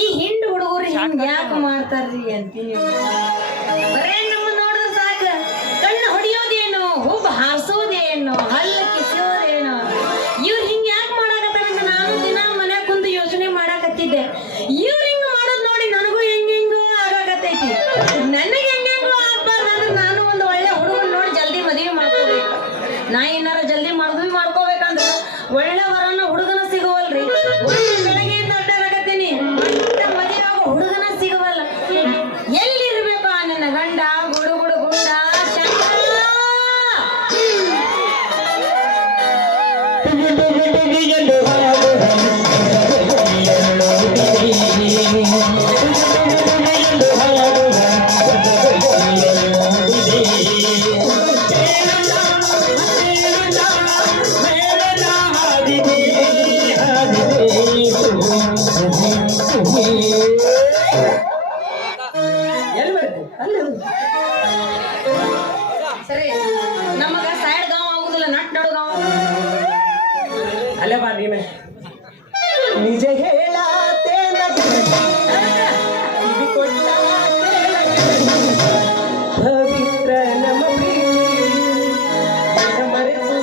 ಈ ಹಿಂಡು ಹುಡುಗರು ಹಿಂಗ ಯಾಕೆ ಮಾಡ್ತಾರ್ರಿ ಅಂತೀನಿ. ಬರೇ ನಮ್ಮ ನೋಡಿದ್ರೆ ಸಾಕ ಕಣ್ಣು ಹೊಡಿಯೋದೇನು, ಹುಬ್ಬ ಹಾರಿಸೋದೇನು, ಹಲ್ಲ ಕಿಸಿಯೋದೇನು, ಇವ್ರು ಹಿಂಗ ಯಾಕೆ ಮಾಡಾಕತ್ತಾರ? ನಾನು ದಿನ ಮನೆ ಕುಂದು ಯೋಚನೆ ಮಾಡಾಕತ್ತಿದ್ದೆ. ಇವ್ರು ಹಿಂಗ ಮಾಡೋದ್ ನೋಡಿ ನನಗೂ ಹೆಂಗೆಂಗೋ ಆಗಾಕತ್ತೈತಿ. ನನಗೆ ಹೆಂಗೆಂಗೋ ಆಗ್ಬಾರ್ದಂದ್ರೆ ನಾನು ಒಂದು ಒಳ್ಳೆ ಹುಡುಗನ್ ನೋಡಿ ಜಲ್ದಿ ಮದುವೆ ಮಾಡ್ಕೋಬೇಕು. ನಾ ಏನಾರ ಜಲ್ದಿ ಮದುವೆ ಮಾಡ್ಕೋಬೇಕಂದ್ರೆ ಒಳ್ಳೆ ವರನ ಹುಡುಗನ ಸಿಗುವಲ್ರಿ. ಬೆಳಗ್ಗೆ ದೊಡ್ಡರಾಗತ್ತೀನಿ, ಮದುವೆ ಆಗೋ ಹುಡುಗನ ಸಿಗುವಲ್ಲ. ಎಲ್ಲಿರ್ಬೇಕು ಆ ನನ್ನ ಗಂಡ? ಗುಡು ಗುಡು ಗುಂಡ ಸರಿ, ನಮಗ ಸೈಡ್ ಗಾಂವ್ ಆಗುದಿಲ್ಲ, ನಟ್ ನಡು ಗಾಂವ್. ಅಲ್ಲೇ ಬಾ ನೀನೆ ನಿಜ ಹೇಳಾತೇನ ಪವಿತ್ರ ನಮ್ಮ ಮರೆತು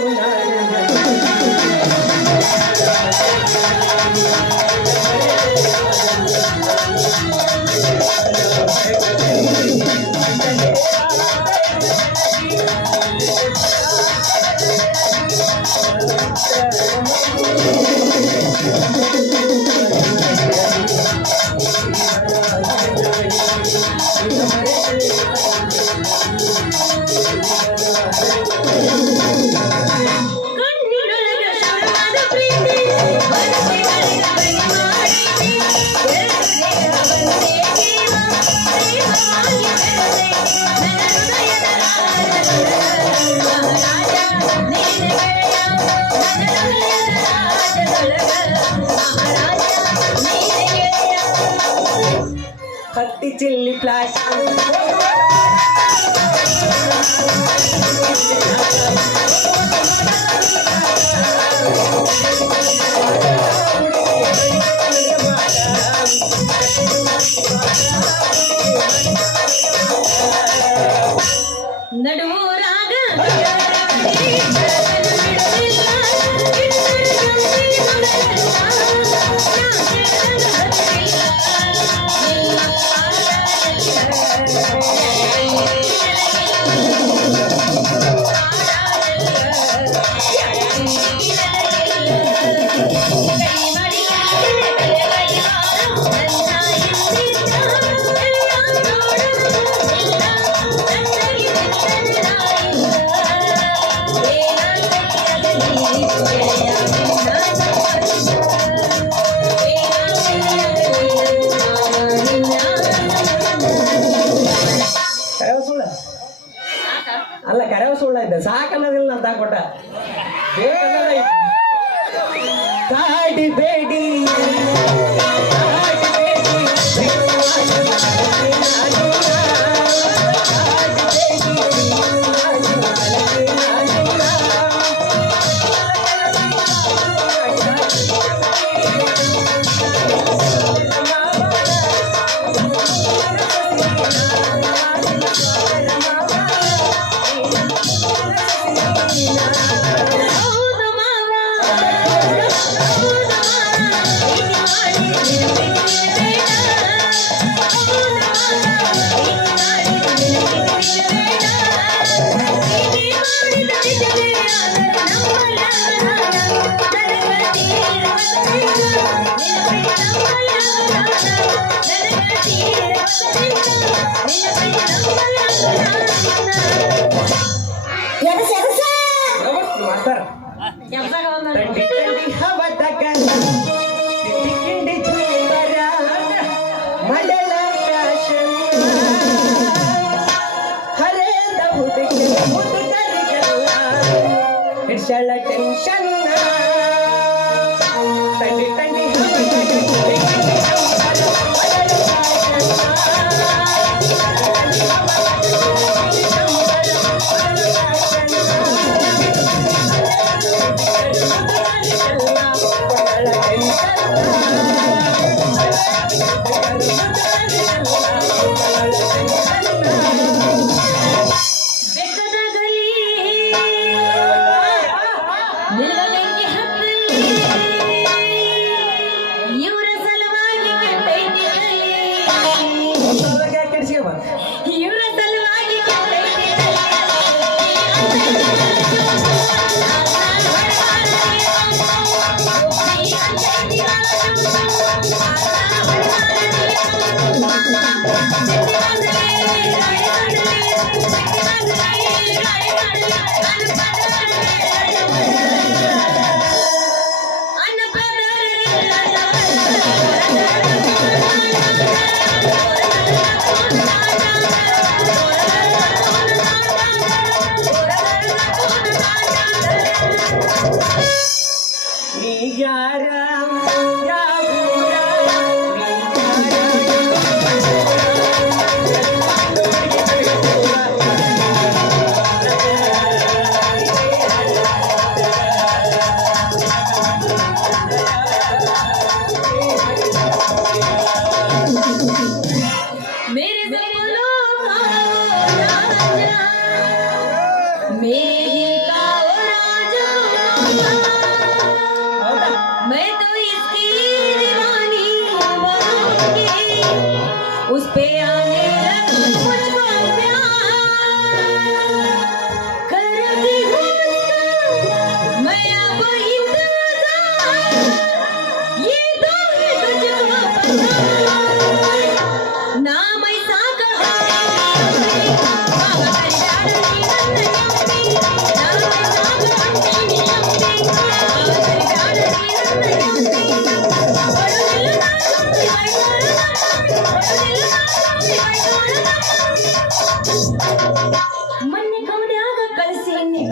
ಹತ್ತಿ ಚಿಲ್ಲಿ ಫ್ಲಾಶ್ ನಡುವರಾಗ ಅಲ್ಲ ಕರೆವ ಸುಳ್ಳ ಇದ್ದ ಸಾಕನ್ನೋದಿಲ್ಲ ಅಂತ ಕೊಟ್ಟ ಕಾಡಿಬೇಡಿ ಹೌದು ಮಾವ, ಹೌದು ಮಾವ, ಯಾವತ್ತು ಮಾಸ್ತರ ಕೆಲ್ಸಾಗ ಒಂದ್ ತಂಡಿ ತಂಡಿ ಹವದಾಗ ತಿಂಡಿ ಕಿಂಡಿ ಜೀವರ ಮಡಲ ಫ್ಯಾಷನ್ ಹರೇದ ಹುಡುಗಿ ಹುಡುಗರಿಗೆಲ್ಲ ಹಿಡ್ಸಳ ಟೆನ್ಷನ್ ತಂಡಿ ತಂಡಿ ಹವದಾಗ ತಿಂಡಿ ಕಿಂಡಿ ಜೀವರ ಮಡಲ ಬೆಟ್ಟದಾಗಲಿ ನಿಲ್ಲದಂಗೆ ಹತ್ತಲಿ ಇವರ ಸಲುವಾಗಿ ಕೆಟ್ಟೈತಿ ಇವರ ಸಲುವಾಗಿ ಕೆಟ್ಟೈತಿ ನೀ ಯಾರ मेरे सपनों का राजा मेरे दिल का राजा मैं तो इसकी दीवानी बनूंगी उस पे आने लगा मुझको प्यार करती हूँ मैं अब इंतजार ये तो है तुझको पता नाम ऐसा कहा ಮೊನ್ನೆ ಕವನ್ಯಾಗ ಕಳಿಸೀನಿ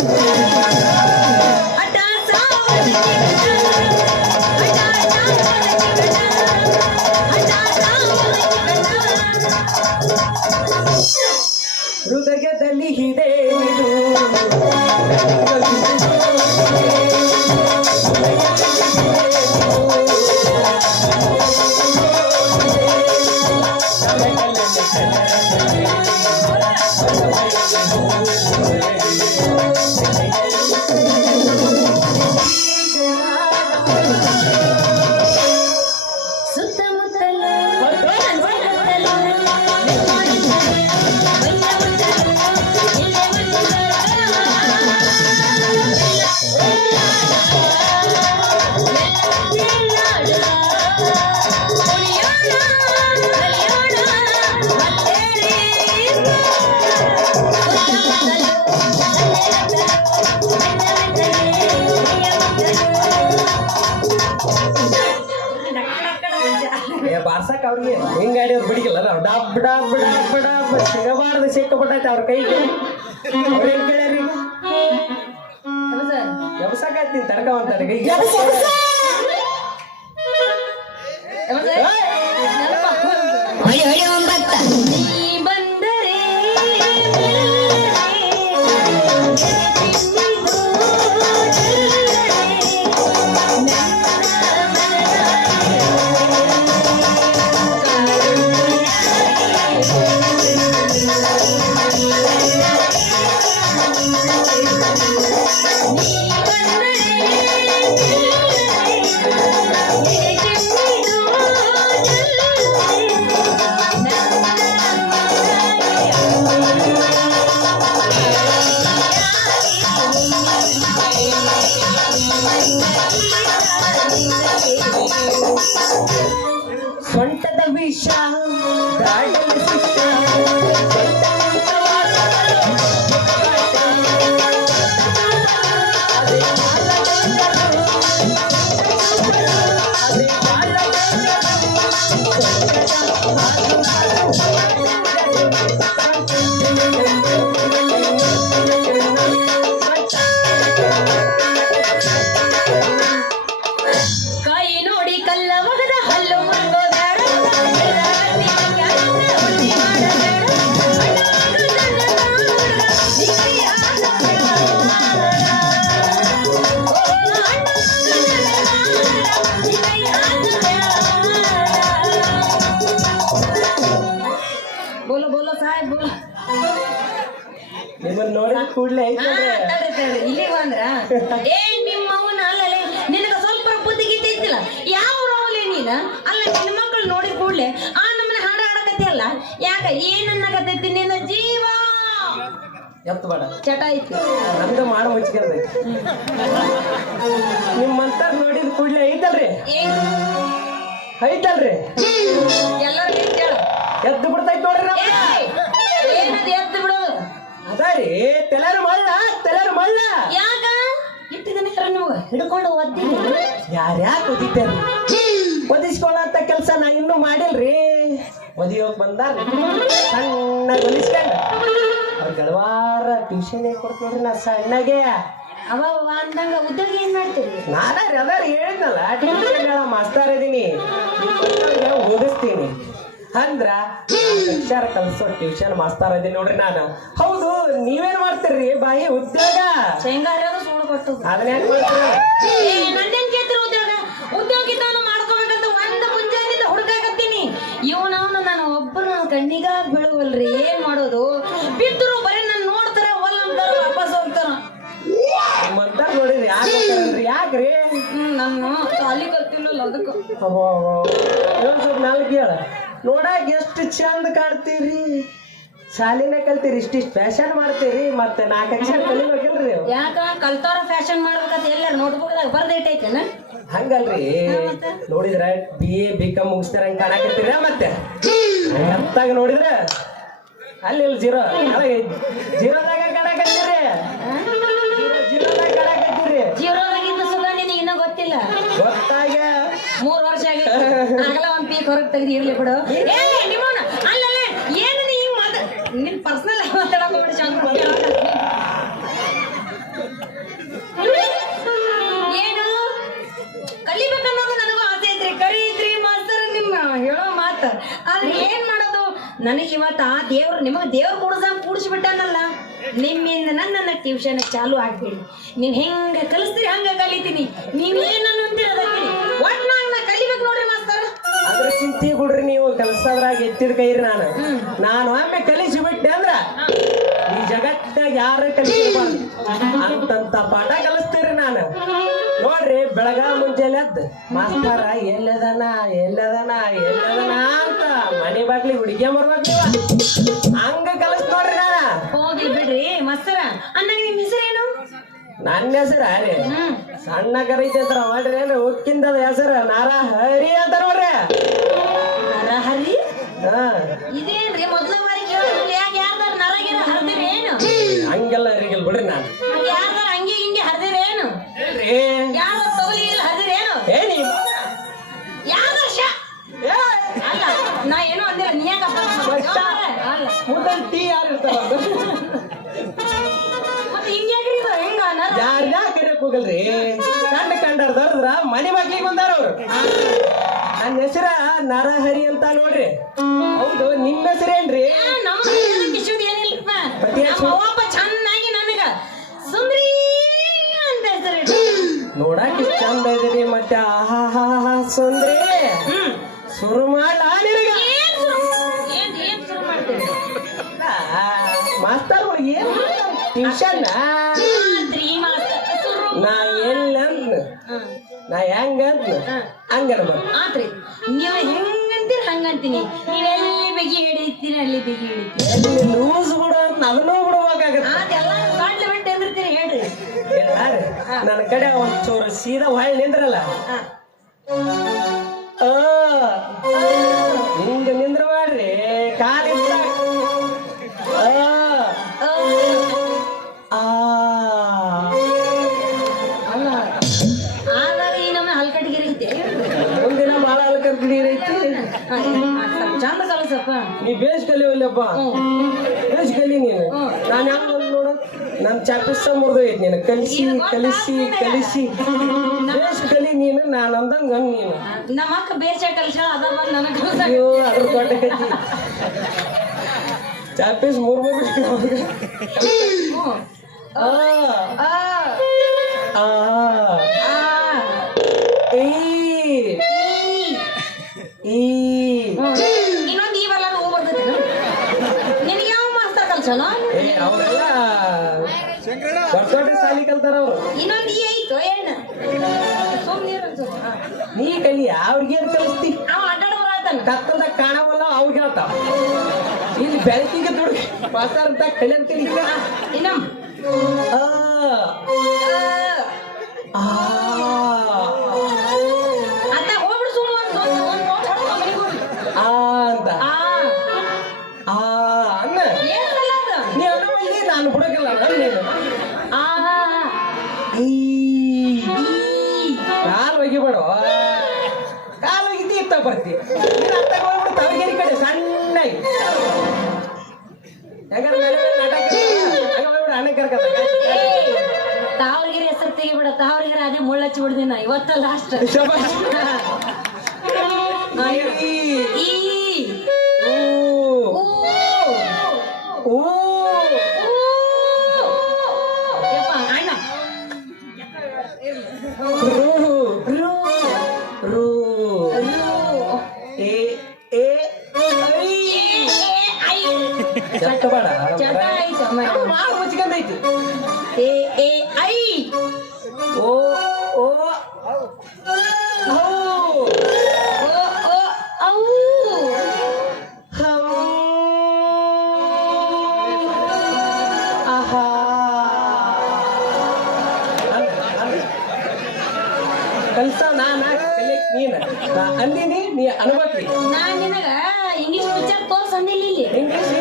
ಹೃದಯದಲ್ಲಿ ಇದೆ ಇದು ಸುತ್ತಮುತ್ತಲು ಬಾರ್ಸಕ್ ಅವ್ರಿಗೆ ಹಿಂಗಾಡಿ ಅವ್ರು ಬಿಡಿಗಿಲ್ಲ ನಾವು ಡಬ್ ಡಬ್ ಡಬ್ ಡಬ್ ಸಿಗಬಾರ್ದು ಸಿಕ್ಕಬಿಟ್ಟೈತೆ ಅವ್ರ ಕೈಗೆ ಅವ್ರು ಹೆಂಗ್ ಕೇಳ್ಯಾರಿ ಎಬ್ಸಕಾಯ್ತೀನಿ ತಡ್ಕ ಅಂತಾರೆ ಕೈಗೆ ನೀ ಬಂದರೆ ಸೊಂಟದ ವಿಷ ದಾಟಲು ಶಿಕ್ಷ ಕೂಡ್ಲೆ ಹಾ, ಐತೆ ತಡಿ ತಡಿ ಇಲ್ಲಿ ಬಂದ್ರ ಏ ನಿಮ್ಮ ಅವನ ಅಲ್ಲಲೇ ನಿನಗ ಸ್ವಲ್ಪ ಬುದ್ಧಿ ಗೀತೆ ಇದ್ದಿಲ್ಲ ಯಾವ ರೋಲೆ ನೀನ ಅಲ್ಲ ನಿನ್ನ ಮಕ್ಕಳು ನೋಡಿ ಕೂಡ್ಲೆ ಆ ನಮ್ಮನೆ ಹಾಡ ಹಾಡಕತ್ತಿಯಲ್ಲ ಯಾಕ ಏನನ್ನಕತ್ತೈತಿ ನಿನ್ನ ಜೀವ ಎತ್ತು ಬೇಡ ಚಟ ಐತಿ ನಮ್ದು ಮಾಡ ಮುಚ್ಕೊಂಡ ನಿಮ್ಮಂತ ನೋಡಿದ ಕೂಡ್ಲೆ ಐತಲ್ರಿ ಏನ್ ಐತಲ್ರಿ ಎಲ್ಲರೂ ಹೇಳ್ತಾಳ ಎದ್ದು ಬಿಡ್ತೈತ್ ನೋಡ್ರಿ ನಮ್ದು. ಏನದು ಎದ್ದು ಬಿಡೋದು ಅದಾರಿ ತೆಲರು ಮಳ್ಳ ಯಾಕ ಇಟ್ಟು ದಿನ ನೀವು ಹಿಡ್ಕೊಂಡು ಒದ್ದಿನಿ ಯಾರ್ಯಾಕೆ ಒದಿತೇರಿ ಒದಿಸ್ಕೊಳ್ಳಂತ ಕೆಲಸ ನಾ ಇನ್ನೂ ಮಾಡಿಲ್ರಿ ಒದಿಯೋಕ್ ಬಂದಾರ ಸಣ್ಣ ಒಲಿಸ್ಕೊಂಡ ಅವ್ರ ಗಳವಾರ ಟ್ಯೂಷನ್ ಕೊಡ್ತ ನೋಡ್ರಿ ನಾ ಸಣ್ಣಗೆ ಅವ ಅಂದಂಗ ಉದ್ಯೋಗ ಏನ್ ಮಾಡ್ತೀರಿ ನಾನಾರಿ ಅದಾರ ಹೇಳಿದ್ನಲ್ಲ ಟ್ಯೂಷನ್ ಮಾಸ್ತಾರ್ ಇದೀನಿ ಓದಿಸ್ತೀನಿ ಅಂದ್ರ ಅಕ್ಷರ ಕಲ್ಸೋ ಟ್ಯೂಷನ್ ಮಾಸ್ತಾರ್ ಇದೀನಿ ನೋಡ್ರಿ ನಾನು ಹೌದು ನೀವೇನ್ ಮಾಡ್ತೀರಿ ಬಾಯಿ ಉದ್ಯೋಗ ಶೇಂಗಾ ಸುಳ್ಳು ಕೊಟ್ಟು ಅದನ್ನ ಯಾಕೆ ಮಾಡ್ತೀರಿ ನಂದೇನ್ ಕೇಳ್ತಿರ ಉದ್ಯೋಗ ಇದ್ದಾನು ಮಾಡ್ಕೋಬೇಕಂತ ಒಂದ್ ಮುಂಜಾನಿಂದ ಹುಡುಕಾಕತ್ತೀನಿ ಇವನವನು ನಾನು ಒಬ್ಬರು ಕಣ್ಣಿಗ ಬೀಳುವಲ್ರಿ ಏನ್ ಮಾಡೋದು ಬಿದ್ರು ಬರೀ ನಾನು ನೋಡ್ತಾರ ಹೊಲ್ ಅಂತಾರ ವಾಪಸ್ ಹೋಗ್ತಾರ ನಿಮ್ಮಂತ ನೋಡಿರಿ ಯಾಕ್ರಿ ನಾನು ಸಾಲಿ ಗೊತ್ತಿಲ್ಲಲ್ಲ ಅದಕ್ಕೆ ಸ್ವಲ್ಪ ನಾಲ್ಕು ಹೇಳ ನೋಡಾಕ ಎಷ್ಟು ಚಂದ ಕಾಡ್ತೀರಿ ಶಾಲಿನ ಕಲ್ತೀರಿ ಇಷ್ಟಿಷ್ಟು ಫ್ಯಾಷನ್ ಮಾಡ್ತೀರಿ ಮತ್ತೆ 4 ಅಕ್ಷರ ಕಲಿಬೇಕಲ್ರಿ ಯಾಕ ಕಲ್ತವ್ರ ಫ್ಯಾಷನ್ ಮಾಡ್ಬೇಕಂತ ಎಲ್ಲಾರು ನೋಟ್ಬುಕ್ದಾಗ ಬರ್ದೇಟೈತೇನ ಹಂಗಲ್ರಿ ನೋಡಿದ್ರ BA BCom ಮುಗಿಸ್ತಾರ ಹಂಗ ಕಾಣಕತ್ತೀರ ಮತ್ತೆ ಅರ್ಥಾಗ ನೋಡಿದ್ರ ಅಲ್ಲಿ ಜೀರೋ ಜೀರೋದಾಗ ಕಾಣಕತ್ತೀರಿ ಜೀರೋದಾಗ ಕಾಣಕತ್ತೀರಿ ಜೀವನದಾಗಿದ್ದ ಸುಖ ನಿನಗೆ ಇನ್ನೂ ಗೊತ್ತಿಲ್ಲ ಗೊತ್ತಾಗ 3 ವರ್ಷ ಆಗೈತಿ ಆಗಲ್ಲ ಒಂದ್ ಪೀಕ್ ಹೊರಗೆ ತೆಗ್ದು ಇರ್ಲಿ ಬಿಡು ಏ ನಿಮ್ಮನ ಅಲ್ಲಲ್ಲ ಏನು ನೀ ಹಿಂಗ್ ನಿನ್ ಪರ್ಸನಲ್ ಮಾತಾಡಕ್ ಹೋಗ್ಬಿಡಿ ಏನು ಕಲಿಬೇಕನ್ನೋದು ನನಗೂ ಆಸೆ ಐತ್ರಿ ಕರೀತ್ರಿ ಮಾಸ್ತರ್ ನಿಮ್ಮ ಹೇಳೋ ಮಾತು ಆದ್ರೆ ಏನ್ ಮಾಡೋದು ನನಗೆ ಇವತ್ತ ಆ ದೇವ್ರು ನಿಮಗೆ ದೇವ್ರು ಕೂಡಿಸ್ಬಿಟ್ಟಾನಲ್ಲ ನಿಮ್ಮಿಂದ ನನ್ನ ಟ್ಯೂಷನ್ ಚಾಲು ಆಗ್ಬೇಡಿ ನೀವು ಹೆಂಗ ಕಲಿಸ್ತೀರಿ ಹಂಗ ಕಲಿತೀನಿ ನೀವೇನನ್ನು ಅಂತಿರೋದಕ್ಕೆ ಒಟ್ನಾಗ ನಾ ಕಲಿಬೇಕು ನೋಡ್ರಿ ಮಾಸ್ತರ ಅದ್ರ ಚಿಂತೆ ಬಿಡ್ರಿ ನೀವು ಕೆಲಸದ್ರಾಗ ಎತ್ತಿದ ಕೈರಿ ನಾನು ಒಮ್ಮೆ ಕಲಿಸಿ ಬಿಟ್ಟೆ ಅಂದ್ರ ಈ ಜಗತ್ತಾಗ ಯಾರು ಕಲಿಸಬಾರ್ದು ಅಂತಂತ ಪಾಠ ಕಲಿಸ್ತೀರಿ ನಾನು ನೋಡ್ರಿ ಬೆಳಗ ಮುಂಜಾನೆ ಎದ್ದು ಮಾಸ್ತರ ಎಲ್ಲದನ ಅಂತ ಮನೆ ಬಾಗ್ಲಿ ಹುಡುಗಿ ಬರ್ಬೇಕು ಹಂಗ ಕಲಿಸ್ ನೋಡ್ರಿ ನಾನ ಹೋಗಿ ಬಿಡ್ರಿ ಮಾಸ್ತರ ಅಣ್ಣ ನಿಮ್ ಹೆಸರೇನು ನನ್ನ ಹೆಸರ ರೀ ಸಣ್ಣ ಕರೀತಂತ್ರ ಮಾಡ್ರಿ ಏನ್ರಿ ಉಕ್ಕಿಂದ ಹೆಸರು ನಾರಹರಿ ಅಂತ ನೋಡ್ರಿ ನರಹರಿ ಹಾ ಇದೇನ್ರಿ ಮೊದ್ಲ ಬಾರಿ ಕೇಳಿದ್ರಿ ಯಾಕೆ ಯಾರ್ದಾರ ನರಗಿರ ಹರಿದಿರಿ ಏನು ಹಂಗೆಲ್ಲ ಅರಿಗಿಲ್ ಬಿಡ್ರಿ ನಾನು ಯಾರ್ದಾರ ಹಂಗೆ ಹಿಂಗೆ ಹರಿದಿರಿ ಏನು ಹೇಳ್ರಿ ಯಾರ್ದಾರ ತಗೊಲಿ ಇಲ್ಲ ಹರಿದಿರಿ ಏನು ಏನಿ ಯಾರ್ದಾರ ಅಲ್ಲ ನಾ ಏನು ಅಂದಿರ ನೀ ಯಾಕೆ ಅಲ್ಲ ಮುದ್ದಲ್ಲಿ ಟೀ ಯಾರು ಇರ್ತಾರ ಮತ್ತೆ ಹಿಂಗ್ಯಾಕ್ರಿ ಇದು ಹೆಂಗ ನರ ಯಾರ್ಯಾ ಕರಿಯಕ್ ಹೋಗಲ್ರಿ ಕಂಡರ್ ದರ್ದ್ರ ಮನೆ ಬಾಗ್ಲಿಗೆ ಬಂದಾರ ಅವ್ರು ನನ್ನ ಹೆಸರ ನರಹರಿ ಅಂತ ನೋಡ್ರಿ ಹೌದು ನಿಮ್ಮ ಹೆಸರೇನ್ರಿ ನಮ್ಮ ಕಿಶೋದ್ ಏನಿಲ್ಲಪ್ಪ ಮತ್ತೆ ನಮ್ಮ ಅವ್ವಪ್ಪ ಚೆನ್ನಾಗಿ ನನಗ ಸುಂದ್ರಿ ಅಂತ ಹೆಸರು ನೋಡಕ್ ಇಷ್ಟ ಚಂದ ಇದೀರಿ ಮತ್ತೆ ಆಹಾ ಸುಂದ್ರಿ ಶುರು ಮಾಡ ನಿನಗ ಏನ್ ಶುರು ಮಾಡ್ತೀರಿ ಮಾಸ್ತರ್ ಏನ್ ಟ್ಯೂಷನ್ ನಾ ಎಲ್ಲಂದ್ ನಾ ಹೆಂಗಂದ್ ಹಂಗನ ಆತ್ರಿ ನೀವು ಹೆಂಗಂತೀರಿ ಹಂಗಂತೀನಿ ನೀವೆಲ್ಲಿ ಬೆಗಿ ಹಿಡಿತೀರಿ ಅಲ್ಲಿ ಬೆಗಿ ಹಿಡಿತೀರಿ ಎಲ್ಲಿ ಲೂಸ್ ಬಿಡು ಅಂತ ಅದನ್ನೂ ಬಿಡ್ಬೇಕಾಗತ್ತೆ ಅದೆಲ್ಲ ಕಾಡ್ಲಿ ಬಿಟ್ಟು ಅಂದಿರ್ತೀರಿ ಹೇಳ್ರಿ ನನ್ನ ಕಡೆ ಒಂಚೂರು ಸೀದಾ ಹೊಳ್ ನಿಂದ್ರಲ್ಲ ಹಿಂಗ ನಿಂದ್ರ ಮಾಡ್ರಿ ಕಾಲಿಂದ ಅಲ್ಲ ಆದಾಗ ಈ ನಮ್ಮ ಹಲ್ಕಟ್ಟಿಗಿರಿ ಐತೆ ಒಂದಿನ ಬಾಳ ಅಲ್ಕಂತ ನೀರೈತಿ ಚಂದ ಕಲಸಪ್ಪ ನೀ ಬೇಸ್ ಕಲಿವಲ್ಲಪ್ಪ ಬೇಸ್ ಕಲಿ ನೀನು ನಾನು ಯಾವ ನೋಡ ನನ್ ಚಾಪಿಸ್ತ ಮುರಿದೋಯ್ತು ನೀನು ಕಲಿಸಿ ಬೇಸ್ ಕಲಿ ನೀನು ನಾನು ಅಂದಂಗ ನೀನು ನಮ್ಮ ಅಕ್ಕ ಬೇರ್ಚ ಕಲ್ಸ ಅದ ಬಂದು ನನಗೆ ಕಲ್ಸ ಅಯ್ಯೋ ಅದ್ರ ದೊಡ್ಡ ಕತ್ತಿ ಚಾಪೀಸ್ ಮೂರ್ ಇನ್ನೊಂದು ಈ ಬರಲ್ಲ ಹೂ ಬರ್ತೈತಿ ನಿನಗೆ ಯಾವ ಮಾಸ್ತರ್ ಕಲ್ಸಲ್ಲ ಅವರೆಲ್ಲ ದೊಡ್ಡ ಸಾಲಿ ಕಲ್ತಾರ ಅವ್ರು. ಇನ್ನೊಂದು ಈ ಐತೋ ಹೆಣ್ಣು ಸುಮ್ಮನೆ ನೀ ಕಲಿ ಅವ್ರಿಗೆ ಏನ್ ಕಲಿಸ್ತಿ? ಅವ ಅಡ್ಡಾಡೋರ ಆತನ ಕತ್ತಲ್ದಾಗ ಕಾಣವಲ್ಲ ಅವ್ರಿಗೆ ಹೇಳ್ತಾವ. ಇಲ್ಲಿ ಬೆಳಕಿಗೆ ದುಡ್ಡು ಅಂತ ಕಲಿ ಅಂತೀನಿ. ಇನ್ನೊಮ್ಮೆ ಅತ್ತ ಹೋಗ್ಬಿಡು ಸುಮ್ಮ ಅಂತ ಅನ್ನ ಏನಲ್ಲ ಅದು ನೀ ಅನ್ನವಲ್ಲಿ ನಾನು ಬಿಡೋಕಿಲ್ಲ ನೀನು. ಕಾಲು ಒಗಿಬೇಡ, ಕಾಲು ಒಗಿತಿ ಇತ್ತ ಬರ್ತಿ ಅತ್ತ ಹೋಗ್ಬಿಡು ತವಗೇರಿ ಕಡೆ ಸಣ್ಣಾಗಿ ಹೋಗ್ಬಿಡು ಅಣ್ಣ ಕರ್ಕತ್ತ. ತಾವ್ರಿಗಿರಿ ಹೆಸರು ತೆಗಿಬಿಡ, ತಾವ್ರಿಗಿರಿ ಅದೇ ಮುಳ್ಳು ಹಚ್ಚಿ ಬಿಡ್ದಿನ ಇವತ್ತ ಲಾಸ್ಟ್. ಮುಚ್ಕೊಂಡೈತಿ. ಓ ಓ ಕಲ್ಸ ನಾನ ಕಲಿಯಕ್ ನೀನ ಅಂದಿನಿ ನೀ ಅನುಭವಿ. ನಾನ್ ನಿನಗ ಇಂಗ್ಲಿಷ್ ಪಿಕ್ಚರ್ ತೋರ್ಸ್ ಅಂದಿಲ್ಲ ಇಲ್ಲಿ. ಇಂಗ್ಲಿಷ್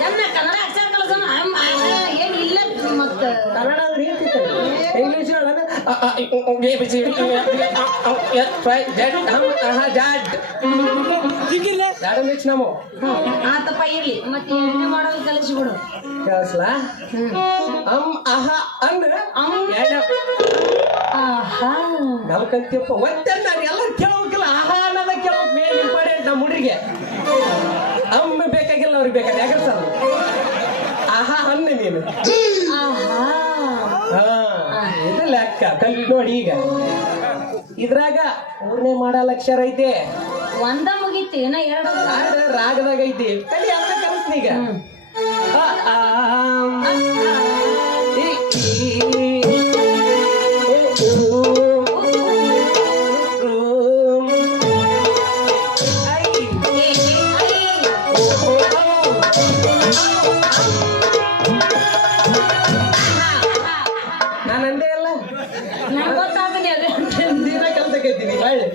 ಚೆನ್ನ ಕನ್ನಡ ಅಕ್ಷರ ಕಲಸೋಣ ಏನ್ ಇಲ್ಲ ಮತ್ತ ಕನ್ನಡ ಅಂದ್ರೆ ಇಂಗ್ಲಿಷ್ ಆತಪ್ಪ ಇರ್ಲಿ ಮತ್ತೆ ಎಣ್ಣೆ ಮಾಡೋದು ಕಲಿಸ್ಬಿಡು. ಕಲ್ಸ್ಲಾ ಅಹ ಅಂದ್ರ ನಮ್ಕಂತೀಯಪ್ಪ ಒತ್ತೆ ನಾನು ಎಲ್ಲ ಕೇಳೋಕಿಲ್ಲ. ಆಹಾ ಅನ್ನೋದ ಕೇಳೋಕ್ ಮೇನ್ ಇಂಪಾರ್ಟೆಂಟ್ ನಮ್ಮ ಹುಡುಗಿಗೆ. ಅಮ್ಮ ಬೇಕಾಗಿಲ್ಲ ಅವ್ರಿಗೆ ಬೇಕಾದ್ರೆ ಯಾಕೆ ಸರ್ ಆಹಾ ಅನ್ನ ನೀನು. ಇದು ಲೆಕ್ಕ ಕಲ್ತ್ ನೋಡಿ. ಈಗ ಇದ್ರಾಗ 3ನೇ ಮಾಡಲ್ ಅಕ್ಷರ ಐತೆ, ಒಂದ ಮುಗಿತಿ ಏನ ಎರಡು ರಾಗದಾಗ ಐತಿ. ಕಲಿ ಅಂತ ಕಲಿಸ್ತೀನಿ ಈಗ. ನಾನು ಅಂದೇ ಅಲ್ಲ, ನಂಗೆ ಗೊತ್ತಾಗ್ತದೆ ದಿನ ಕಲ್ಸಕೈತೀನಿ ಒಳ್ಳೆ.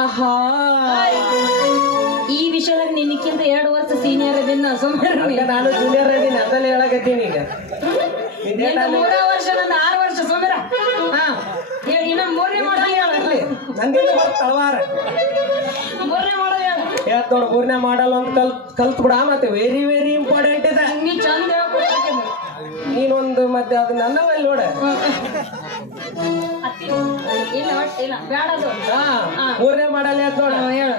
ಆಹಾ ಈ ವಿಷಯದಾಗ ನಿನಕ್ಕಿಂತ 2 ವರ್ಷ ಸೀನಿಯರ್ ಅದನ್ನ ಸುಮ್ಮನೆ ನಾನು ಜೂನಿಯರ್ ಅದೀನಿ ಅದನ್ನ ಹೇಳಕತ್ತೀನಿ. ಈಗ 3 ವರ್ಷ ನಂದು 6 ವರ್ಷ ಸುಮ್ಮರ. ಇನ್ನ 3ನೇ ಮಾಡಲ್ ಹೇಳಿ ನಂದಿನ ತಳವಾರ 3ನೇ ಮಾಡಲ್ ಹೇಳ್ತ ನೋಡು. 3ನೇ ಮಾಡಲ್ ಅಂತ ಕಲ್ತ್ ಬಿಡ. ಮತ್ತೆ ವೆರಿ ವೆರಿ ಇಂಪಾರ್ಟೆಂಟ್ ಇದೆ. ನೀ ಚಂದ ಹೇಳ್ಕೊಡ್ತೀನಿ. ನೀನೊಂದು ಮತ್ತೆ ಅದು ನನ್ನವಲ್ಲಿ ನೋಡ. ಇಲ್ಲ ಇಲ್ಲ ಬೇಡ ಅದು. 3ನೇ ಮಾಡಲ್ ಹೇಳ್ತ ನೋಡ. ಹೇಳು.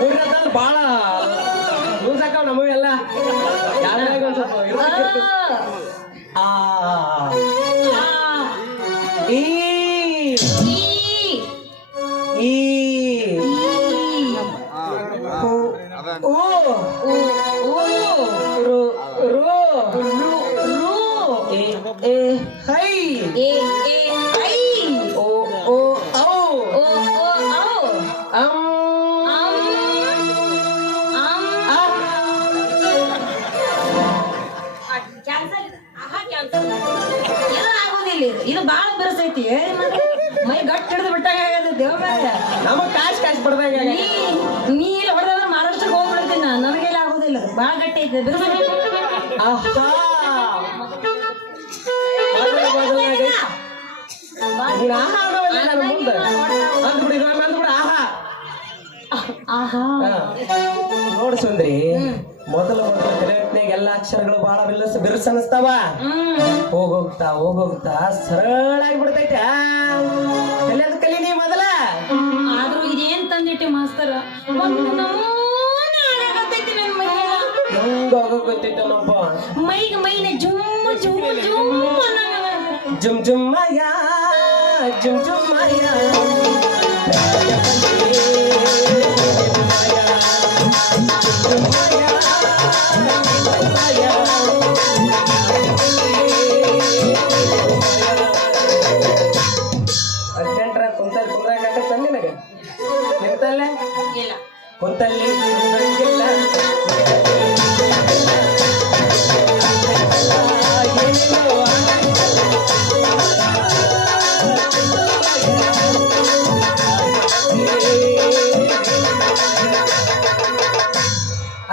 3ನೇದಲ್ಲಿ ಬಾಳ ಲೂಸ್ ಹಾಕವ್ ನಮಗೆಲ್ಲ. ಯಾವ್ದಾಗ ಒಂದ್ ಸ್ವಲ್ಪ ಈ ಈ ಹೈ ಓ ಓ ಔ ಇದು ಬಾಳ ಬಿರುಸೈತಿ. ಮೈ ಗಟ್ಟಿ ಹಿಡಿದು ಬಿಟ್ಟಾಗ ದೇವ್ರ ನಮಗ್ ಕಾಶ್ ಬಡ್ದಾಗ. ನೀ ಇಲ್ಲಿ ಹೊಡೆದ್ರೆ ಮಹಾರಾಷ್ಟ್ರಕ್ಕೆ ಹೋಗ್ಬಿಡ್ತೀನಿ. ನನಗೆಲ್ಲ ಆಗೋದಿಲ್ಲ, ಬಾಳ ಗಟ್ಟಿ ಐತೆ ಬಿರುಸ. ನೋಡ್ ಸುಂದ್ರಿ, ಮೊದಲ ತಲೆಗಟ್ನಾಗ ಎಲ್ಲಾ ಅಕ್ಷರಗಳು ಬಹಳ ಬಿರುಸ ಅನಿಸ್ತಾವ. ಹೋಗೋಗ್ತಾ ಸರಳಾಗಿ ಬಿಡ್ತೈತೆ. ಕಲಿಯೋದು ಕಲಿ ನೀ ಮೊದಲ. ಆದ್ರೂ ಇದೇನ್ ತಂದಿಟ್ಟಿ ಮಾಸ್ತರ, ಹೆಂಗ ಹೋಗೋಕ್ ಗೊತ್ತೈತನಪ್ಪ. ಮೈನ ಜುಮ್ ಜುಮ್ ಜುಮ್ ಜುಮ್ಮಯ್ಯ ಜುಮ್ಮಯ್ಯ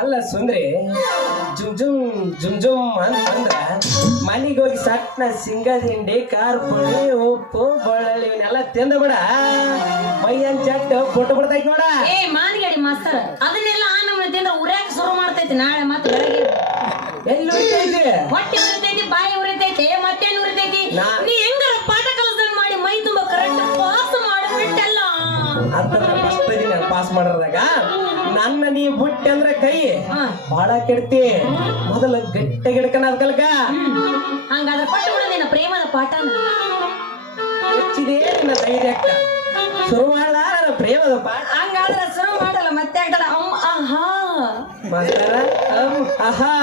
ಅಲ್ಲ ಸುಂದ್ರಿ ಜುಮ್ ಜುಮ್ ಜುಮ್ ಜುಮ್ ಅಂತ ಅಂದ್ರ ಮನೆಗೆ ಹೋಗಿ ಸಟ್ನ ಸಿಂಗದ ಹಿಂಡಿ ಖಾರ ಪುಡಿ ಉಪ್ಪು ಬೆಳ್ಳುಳ್ಳಿ ಇವನ್ನೆಲ್ಲ ತಿಂದ ಬಿಡ ಮೈಯನ್ ಚಟ್ ಪುಟ್ಟು ಬಿಡ್ತೈತಿ ನೋಡ. ಏ ಮಾನ್ಗಡಿ ಮಾಸ್ತರ್ ಅದನ್ನೆಲ್ಲ ಆ ನಮ್ನ ತಿಂದ್ರ ಉರ್ಯಾಕ ಶುರು ಮಾಡ್ತೈತಿ ನಾಳೆ ಮತ್ತೆ ಬೆಳಗ್ಗೆ. ಎಲ್ಲಿ ಉಳಿತೈತಿ ಹೊಟ್ಟೆ ಉರಿತೈತಿ, ಬಾಯಿ ಉರಿತೈತಿ, ಮತ್ತೇನ್ ಉರಿತೈತಿ? ನೀ ಹೆಂಗಾರ ಪಾಠ ಕಲಿಸ್ದಂಗ್ ಮಾಡಿ ಮೈ ತುಂಬಾ ಕರೆಕ್ಟ್ ಪಾಸ್ ಮಾಡಿಬಿಟ್ಟಲ್ಲ. ಅದ್ರ ಫಸ್ಟ್ ದಿನ ಪಾಸ್ ಮಾಡೋದಾಗ ನನ್ನ ನೀ ಬುಟ್ಟಿ ಅಂದ್ರ ಕೈ ಬಾಳ ಕೆಡ್ತಿ. ಮೊದಲ ಗಟ್ಟಿ ಗಿಡಕನ ಅದಕಲ್ಕ ಹಂಗಾದ್ರೆ ಪಟ್ಟು ಬಿಡು ನಿನ್ನ ಪ್ರೇಮದ ಪಾಠನ. ಹೆಚ್ಚಿದೆ ನಿನ್ನ ಧೈರ್ಯಕ್ಕ ಶುರು ಮಾಡಲ ನನ್ನ ಪ್ರೇಮದ ಪಾಠ. ಹಂಗಾದ್ರೆ ಶುರು ಮಾಡಲ್ಲ ಮತ್ತೆ ಆಗ್ತಲ್ಲ. ಆಹಾ ಮಾಸ್ತರ ಆಹಾ